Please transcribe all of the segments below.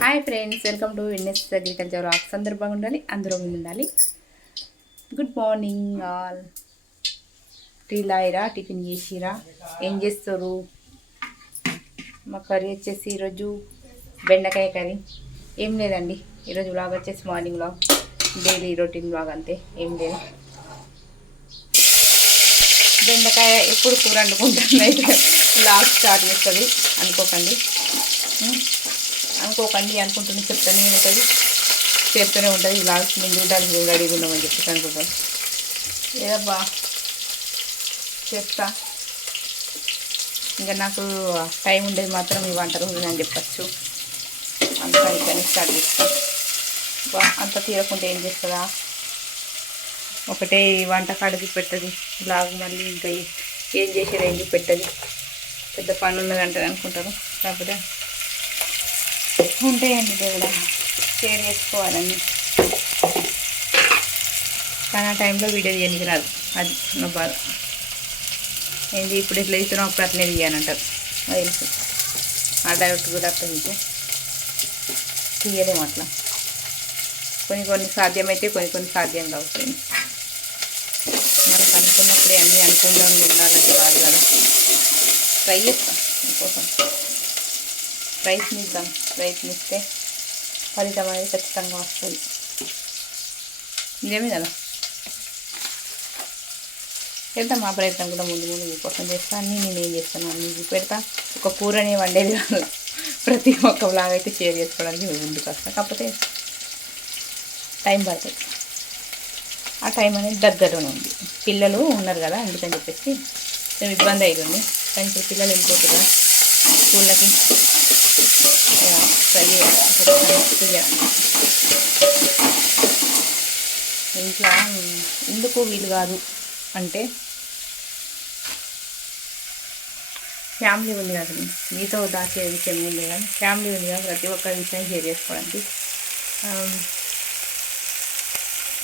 Hi friends, welcome to విన్నెస్ agriculture vlogs. అందరూ బాగుండాలి, అందరూ ఉండాలి. Good morning all. టీ లాయిరా, టిఫిన్ చేసిరా, ఏం చేస్తారు? మా కర్రీ వచ్చేసి ఈరోజు బెండకాయ కర్రీ. ఏం లేదండి, ఈరోజు వ్లాగ్ వచ్చేసి morning vlog, daily routine vlog అంతే, ఏం లేదు. బెండకాయ ఎప్పుడు కూర వండుకుంటాను అయితే వ్లాగ్ స్టార్ట్ చేస్తుంది అనుకోకండి. అనుకుంటున్నా, చెప్తూనే ఉంటుంది, చేస్తూనే ఉంటుంది. లాస్ట్ మేము చూడడానికి రెడీగా ఉన్నామని చెప్పేసి అనుకుంటాను. ఏదబ్బా చేస్తా, ఇంకా నాకు టైం ఉండేది మాత్రం ఈ వంట రోజు అని చెప్పచ్చు. అందుకని స్టార్ట్ చేస్తాను. అంత తీరకుంటే ఏం చేస్తుందా, ఒకటే వంట కాడికి పెట్టదు లాగ్, మళ్ళీ ఇంకా ఏం చేసేది ఏం పెట్టదు. పెద్ద పని ఉన్నదంటే అనుకుంటారు, కాకపోతే ఉంటాయండి. దేవుడా షేర్ చేసుకోవాలని, కానీ ఆ టైంలో వీడియో తీయడానికి రాదు. అది నా బాధ. ఏంటి ఇప్పుడు ఇట్లా ఇస్తున్నాం, అప్పుడు అట్లనే తీయాలంటారు. అది తెలుసు, ఆ డైరెక్ట్ కూడా అట్లా తీయలేము. అట్లా కొన్ని సాధ్యమైతే కొన్ని సాధ్యం కావుతుంది. మనకు అనుకున్నప్పుడే అన్నీ అనుకుంటాం ఉండాలంటే కాదు కదా. ట్రై చేస్తాం, మీకోసం ప్రయత్నిస్తే ఫలితం అనేది ఖచ్చితంగా వస్తుంది. నిజమే కదా, చేద్దాం. మా ప్రయత్నం కూడా ముందు మీకోసం చేస్తాను. అన్నీ నేనేం చేస్తాను అన్నీ పెడతా. ఒక కూరని వండేది కాదు, ప్రతి ఒక్క వ్లాగ్ అయితే షేర్ చేసుకోవడానికి ముందుకు వస్తాను. కాకపోతే టైం పడుతుంది. ఆ టైం అనేది దగ్గరలోనే ఉంది. పిల్లలు ఉన్నారు కదా, అందుకని చెప్పేసి కొంచెం ఇబ్బంది అవుతుంది. కానీ ఇప్పుడు పిల్లలు వెళ్ళిపోతుంది కదా స్కూళ్ళకి, ట్రై చేయాలి. ఇంట్లో ఎందుకు వీలు కాదు అంటే, ఫ్యామిలీ ఉంది కదా, మీతో దాచే విషయం ఏం లేదు, కానీ ఫ్యామిలీ ఉంది కదా, ప్రతి ఒక్క విషయం షేర్ చేసుకోవడానికి.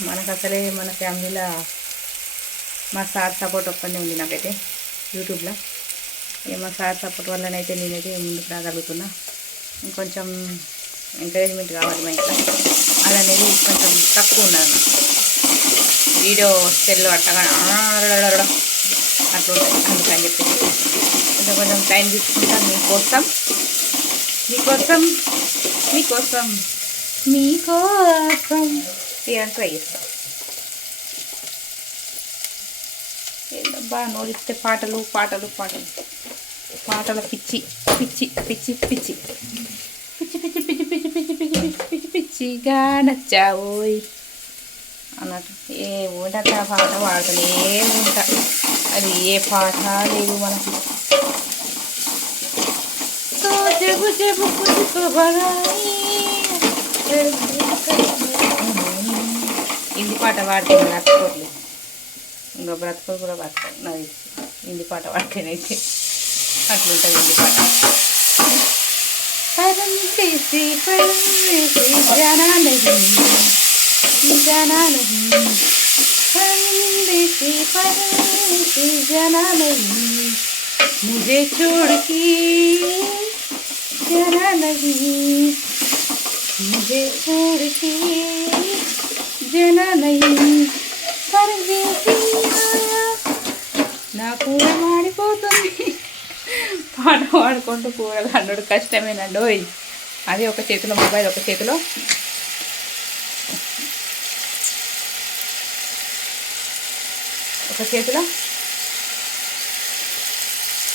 మనకు అసలే మన ఫ్యామిలీలో మా సార్ సపోర్ట్ ఒక్కనే ఉంది నాకైతే యూట్యూబ్లో. మా సార్ సపోర్ట్ వల్లనైతే నేనైతే ముందుకు రాగలుగుతున్నా. ఇంకొంచెం ఎంకరేజ్మెంట్ కావాలి మా ఇంట్లో, అది అనేది కొంచెం తక్కువ ఉన్నది. వీడియో సెల్ అట్టగా అట్లా ఉంటుంది. అందుకని చెప్పేసి కొంచెం టైం తీసుకుంటాను మీకోసం ఇదంతా ట్రై చేస్తాం. బాగా నోరిస్తే పాటల పిచ్చి పిచ్చిగా నచ్చావోయ్ అన్నట్టు ఏ ఉంటా పాట పాడుతూనే ఉంటా. అది ఏ పాట లేదు మనకి. హిందీ పాట పాడితే బ్రతకోట్లేదు, ఇంకా బ్రతకలు కూడా బతకాలి. నాది హిందీ పాట పాడితేనైతే అట్లుంటుంది. హిందీ పాట मुझे छोड़ के जाना नहीं, मुझे छोड़ के जाना नहीं, నా కూర మాడిపోతుంది. పాట పాడుకుంటూ కూరలు అన్నాడు కష్టమేనండి. ఓయ్, అది ఒక చేతిలో మొబైల్, ఒక చేతిలో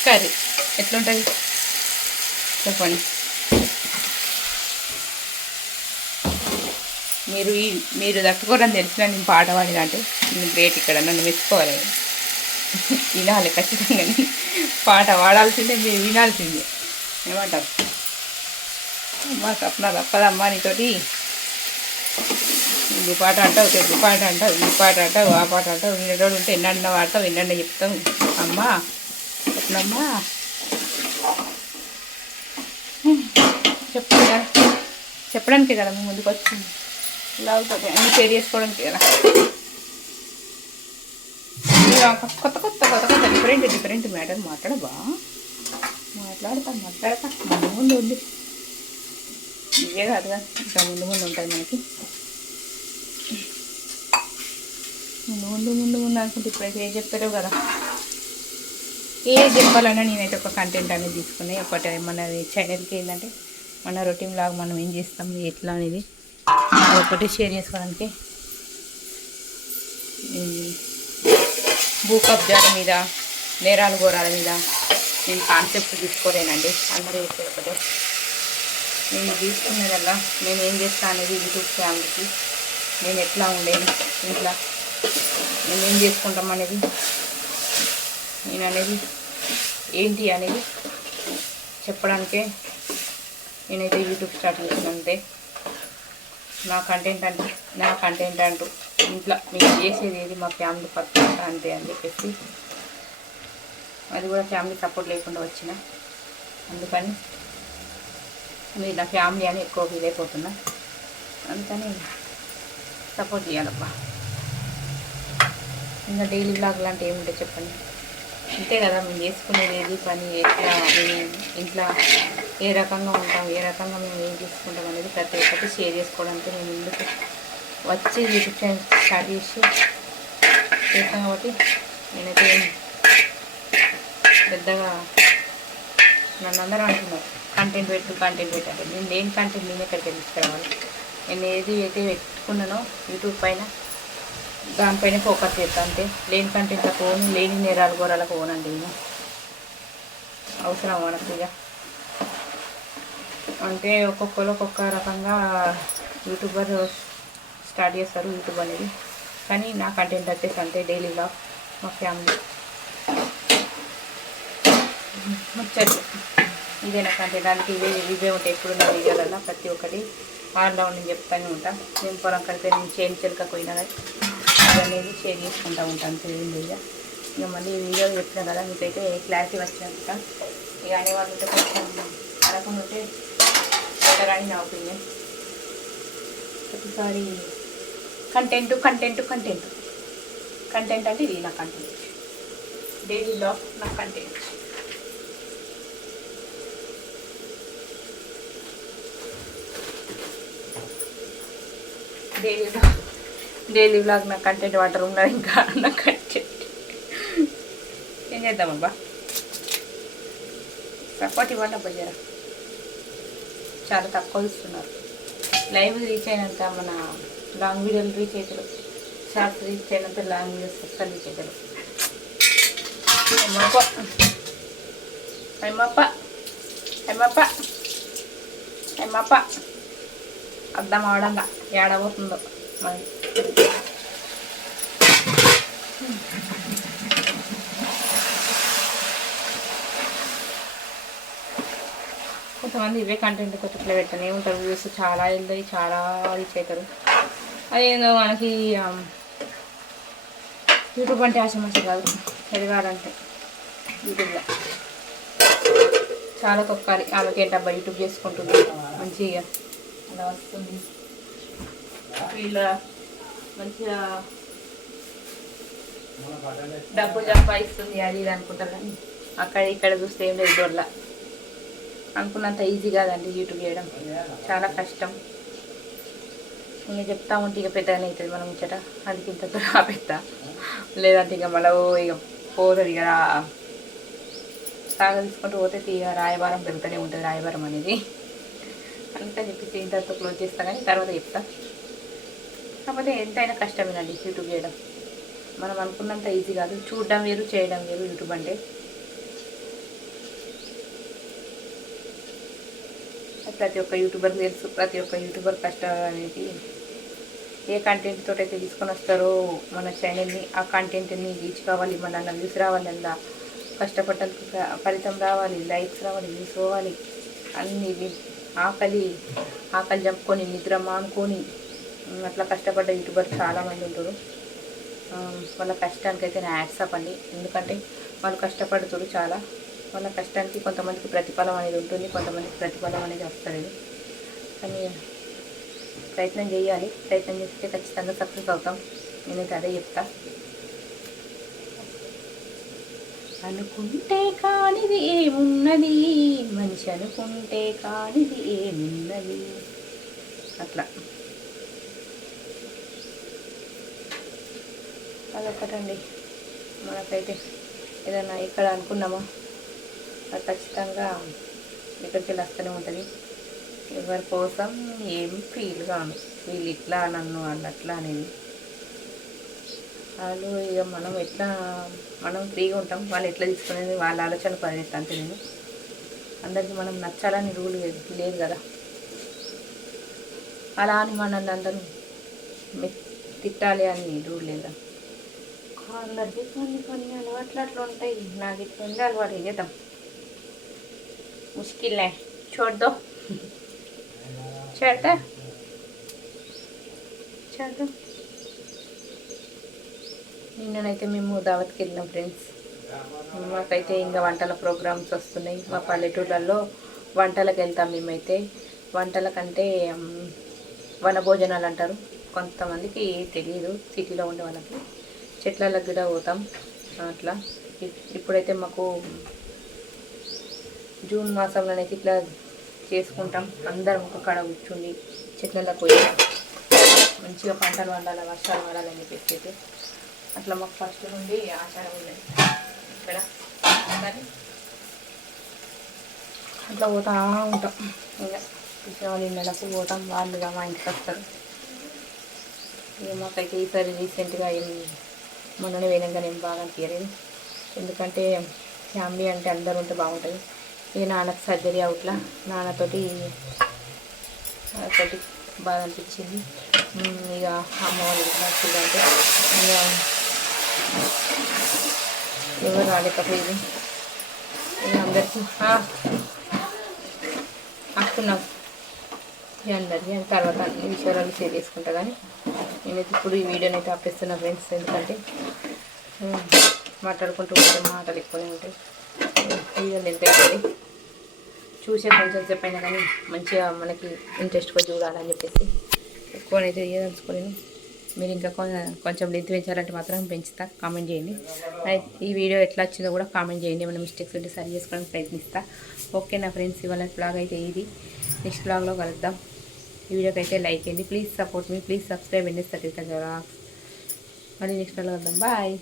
కర్రీ. ఎట్లుంటుంది చెప్పండి. మీరు తట్టుకోరని తెలిసిన నేను పాట పాడినా అంటే నేను గ్రేట్. ఇక్కడ నన్ను మెచ్చుకోవాలి, వినాలి ఖచ్చితంగా. పాట పాడాల్సిందే, మీరు వినాల్సిందే. ఏమంటారు? అమ్మా సప్న తప్పదమ్మా నీతోటి. ఈ పాట అంటావు, తెలుగు పాట అంటావు, ఈ పాట అంటావు, ఆ పాట అంటావు. వినేటోడు ఉంటే ఎన్నన్న వాడతావు, ఎన్నన్న చెప్తావు. అమ్మా చెప్పనమ్మా, చెప్పడానికే కదా మీ ముందుకు వచ్చింది. ఇలా అవుతుంది అన్నీ షేర్ చేసుకోవడానికి కదా. కొత్త డిఫరెంట్ మ్యాటర్ మాట్లాడతా మన ముందు ఉంది. ఇవే కాదుగా ఇంకా ముందు ముందు ఉంటుంది మనకి. ముందు అనుకుంటే ఇప్పుడైతే ఏం చెప్తారో కదా. ఏది చెప్పాలన్నా నేనైతే ఒక కంటెంట్ అనేది తీసుకుని ఒకటి మన ఛానల్కి ఏంటంటే మన రొటీన్ లాగా మనం ఏం చేస్తాం ఎట్లా అనేది ఒకటి షేర్ చేసుకోవడానికి. భూ కబ్జాల మీద, నేరాలు ఘోరాల మీద నేను కాన్సెప్ట్ తీసుకోలేనండి. అందరూ చేసే ఒకటే నేను తీసుకునేదల్లా నేను ఏం చేస్తాను అనేది యూట్యూబ్ ఫ్యామిలీకి నేను ఎట్లా ఉండేది ఇంట్లో మేము ఏం చేసుకుంటాం అనేది నేను అనేది ఏంటి అనేది చెప్పడానికే నేనైతే యూట్యూబ్ స్టార్ట్ చేసినంతే. నా కంటెంట్ అంటూ ఇంట్లో మేము చేసేది ఏది మా ఫ్యామిలీ పక్కన అంతే అని చెప్పేసి, అది కూడా ఫ్యామిలీ సపోర్ట్ లేకుండా వచ్చిన, అందుకని మీరు నా ఫ్యామిలీ అని ఎక్కువ ఫీల్ అయిపోతున్నా. అందుకని సపోర్ట్ చేయాలబ్బా. ఇంకా డైలీ బ్లాగ్ లాంటి ఏముంటాయి చెప్పండి, అంతే కదా. మేము చేసుకునేది ఏది పని ఎట్లా మేము ఇంట్లో ఏ రకంగా ఉంటాం, ఏ రకంగా మేము ఏం చేసుకుంటాం అనేది ప్రతి ఒక్కటి షేర్ చేసుకోవడానికి నేను ముందుకు వచ్చి యూట్యూబ్ ఛానల్ స్టార్ట్ చేసి చేస్తాను. కాబట్టి నేనైతే పెద్దగా నన్ను అందరూ అంటున్నారు కంటెంట్ పెట్టాలి. నేను లేని కంటెంట్ నేను ఎక్కడికి తీసుకురావాలి. నేను ఏది అయితే పెట్టుకున్నానో యూట్యూబ్ పైన దానిపైన ఫోకస్ చేస్తాను అంతే. లేని కంటెంట్లకు పోను, లేని నేరాలు ఘోరాలకు పోనండి. నేను అవసరం మనకు ఇక అంటే ఒక్కొక్కరు ఒక్కొక్క రకంగా యూట్యూబర్ స్టార్ట్ చేస్తారు యూట్యూబ్ అనేది. కానీ నా కంటెంట్ వచ్చేసి అంతే, డైలీ బ్లాగ్, మా ఫ్యామిలీ ముచ్చట్లు, ఇదే నా కంటెంట్. దానికి ఇవే ఉంటాయి ఎప్పుడు నా వీడియోలలో. ప్రతి ఒక్కటి వాళ్ళలో నేను చెప్తానే ఉంటాను. నేను పొలం కడితే నేను చెలకపోయినా కానీ అనేది షేర్ చేసుకుంటూ ఉంటాను తెలియదు. ఇక మళ్ళీ ఈ వీడియోలు చెప్తాను కదా, మీకైతే క్లారిటీ వచ్చినట్టు. ఇక అనేవాళ్ళు ఉంటే కొంచెం అనకుండా ఉంటే బెటర్ అని నా ఒపీనియన్. ప్రతిసారి కంటెంట్ అంటే ఇది నా కంటెంట్, డైలీ బ్లాగ్ నా కంటెంట్. డైలీ బ్లాగ్ నా కంటెంట్. వాటర్ ఉన్నారు ఇంకా నా కంటెంట్. ఏం చేద్దామబ్బా, సపోర్ట్ ఇవ్వండి అబ్బా. జర చాలా తక్కువ ఇస్తున్నారు. లైవ్ రీచ్ అయినంత మన లాంగ్ వీడియోలు రీచ్ అవుతారు, షార్ట్స్ రీచ్ అయినంత లాంగ్ వీడియోస్ అస్సలు రీచ్ అవుతారు. అమ్మప్ప అర్థం అవడంగా ఏడబోతుందో మరి. కొంతమంది ఇవే కంటెంట్ కొత్తలో పెట్టాను ఏముంటారు, వ్యూస్ చాలా వెళ్తాయి, చాలా రీచ్ అవుతారు. అదేందో మనకి యూట్యూబ్ అంటే ఆశమర్చి కాదు, ఎదగాలంటే యూట్యూబ్లో చాలా తొక్కాలి. ఆమెకేంటబ్బా యూట్యూబ్ చేసుకుంటుంది మంచిగా అలా వస్తుంది, వీళ్ళ మంచిగా డబ్బు సంపాదిస్తుంది అది ఇది అనుకుంటారు. కానీ అక్కడ ఇక్కడ చూస్తే ఏం లేదు, దొరల అనుకున్నంత ఈజీ కాదండి యూట్యూబ్ చేయడం, చాలా కష్టం. ఇంకా చెప్తా ఉంటే ఇక పెద్దగానే అవుతుంది మనం ముచ్చట. అందుకే ఇంత పెద్ద లేదంటే ఇక మళ్ళీ ఇక పోతుంది ఇక సాగ తీసుకుంటూ పోతే ఇక రాయబారం పెరుగుతూనే ఉంటుంది, రాయబారం అనేది. అందుకని చెప్పేసి ఇంతతో క్లోజ్ చేస్తా, కానీ తర్వాత చెప్తా. కాకపోతే ఎంతైనా కష్టమేనండి యూట్యూబ్ చేయడం. మనం అనుకున్నంత ఈజీ కాదు, చూడడం వేరు చేయడం వేరు యూట్యూబ్ అంటే. ప్రతి ఒక్క యూట్యూబర్కి తెలుసు, ప్రతి ఒక్క యూట్యూబర్ కష్టం అనేది. ఏ కంటెంట్ తోటి అయితే తీసుకొని వస్తారో మన ఛానల్ని, ఆ కంటెంట్ని రీచ్ కావాలి, మన వ్యూస్ రావాలి, అలా కష్టపడ్డానికి ఫలితం రావాలి, లైక్స్ రావాలి, వ్యూస్ పోవాలి, అన్నీ ఆకలి చంపుకొని నిద్ర మానుకొని అట్లా కష్టపడ్డ యూట్యూబర్ చాలామంది ఉంటారు. వాళ్ళ కష్టానికైతే నా యాడ్సప్ అండి. ఎందుకంటే వాళ్ళు కష్టపడుతారు చాలా. వాళ్ళ కష్టానికి కొంతమందికి ప్రతిఫలం అనేది ఉంటుంది, కొంతమందికి ప్రతిఫలం అనేది వస్తుంది. కానీ ప్రయత్నం చేయాలి, ప్రయత్నం చేస్తే ఖచ్చితంగా సక్సెస్ అవుతాం. నేనైతే అదే చెప్తా. అనుకుంటే కానిది ఏమున్నది, మనిషి అనుకుంటే కానిది ఏమున్నది. అట్లా అదొకటండి. మనకైతే ఏదైనా ఇక్కడ అనుకున్నామా అది ఖచ్చితంగా ఇక్కడికి వెళ్ళి వస్తూనే ఉంటుంది. ఎవరి కోసం ఏం ఫీల్ కాను, వీళ్ళు ఇట్లా నన్ను అట్లా అనేది వాళ్ళు ఇక మనం ఫ్రీగా ఉంటాం, వాళ్ళు ఎట్లా తీసుకునేది వాళ్ళ ఆలోచన పరిగెత్తా అంతే. నేను అందరికీ మనం నచ్చాలని రూల్ లేదు కదా, అలా అని మనల్ని అందరూ తిట్టాలి అని రూల్ లేదా. అందరికీ కొన్ని అలవాట్లు అట్లా ఉంటాయి. నాకు ఇట్లా ఉంది అలవాటు, ఏం చేద్దాం. ముష్కిల్ है, छोड़ दो छोड़ दो. నిన్ననైతే మేము దావత్కి వెళ్ళినాం ఫ్రెండ్స్. మాకైతే ఇంకా వంటల ప్రోగ్రామ్స్ వస్తున్నాయి. మా పల్లెటూళ్ళల్లో వంటలకు వెళ్తాం మేమైతే. వంటలకంటే వనభోజనాలు అంటారు, కొంతమందికి తెలియదు సిటీలో ఉండే వాళ్ళకి. చెట్లకు కూడా పోతాం అట్లా. ఇప్పుడైతే మాకు జూన్ మాసంలోనైతే ఇట్లా చేసుకుంటాం. అందరం ఒక కాడ కూర్చుండి చెట్లలో పోయి మంచిగా పంటలు వండాలి, వర్షాలు పడాలని చెప్పేసి అయితే అట్లా మాకు ఫస్ట్ నుండి ఆచారం ఉన్నది ఇక్కడ. కానీ అట్లా పోతా ఉంటాం. ఇంకా పిచ్చిన వాళ్ళు ఇళ్ళకు పోతాం, వాళ్ళుగా మా ఇంటికి వస్తారు. ఇక మాకైతే ఈసారి రీసెంట్గా మొన్ననే వేయడంగా నేను బాగా అనిపించలేదు. ఎందుకంటే ఫ్యామిలీ అంటే అందరూ ఉంటే బాగుంటుంది. ఇక నాన్నకి సర్జరీ అవుట్లా నాన్నతోటి బాగా అనిపించింది. ఇక అమ్మ వాళ్ళకి నచ్చిందంటే ఇక ఎవరు రాలేకపోయింది. ఇక అందరికీ అనుకున్నాం ఇక అందరికీ తర్వాత అన్ని విషయాలు షేర్ చేసుకుంటా. కానీ నేనైతే ఇప్పుడు ఈ వీడియోని అయితే ఆపేస్తున్నా ఫ్రెండ్స్. ఎందుకంటే మాట్లాడుకుంటూ ఉంటే మాటలు ఎక్కువనే ఉంటాయి. వీడియోలు ఎంత అవుతుంది చూసే కొంచెం సేపు అయినా కానీ మంచిగా మనకి ఇంట్రెస్ట్గా చూడాలని చెప్పేసి ఎక్కువనైతే తీయదలుచుకోలేను. మీరు ఇంకా కొంచెం లెంత్ పెంచాలంటే మాత్రం పెంచుతా, కామెంట్ చేయండి. ఈ వీడియో ఎట్లా వచ్చిందో కూడా కామెంట్ చేయండి. ఏమైనా మిస్టేక్స్ ఉంటే సరి చేసుకోవడానికి ప్రయత్నిస్తా. ఓకే నా ఫ్రెండ్స్, ఇవాళ బ్లాగ్ అయితే ఇది. నెక్స్ట్ బ్లాగ్లో కలుద్దాం. ఈ వీడియోకి అయితే లైక్ చేయండి. Please support me, please subscribe అండి. మళ్ళీ నెక్స్ట్ బ్లాగ్లో కలుద్దాం. బాయ్.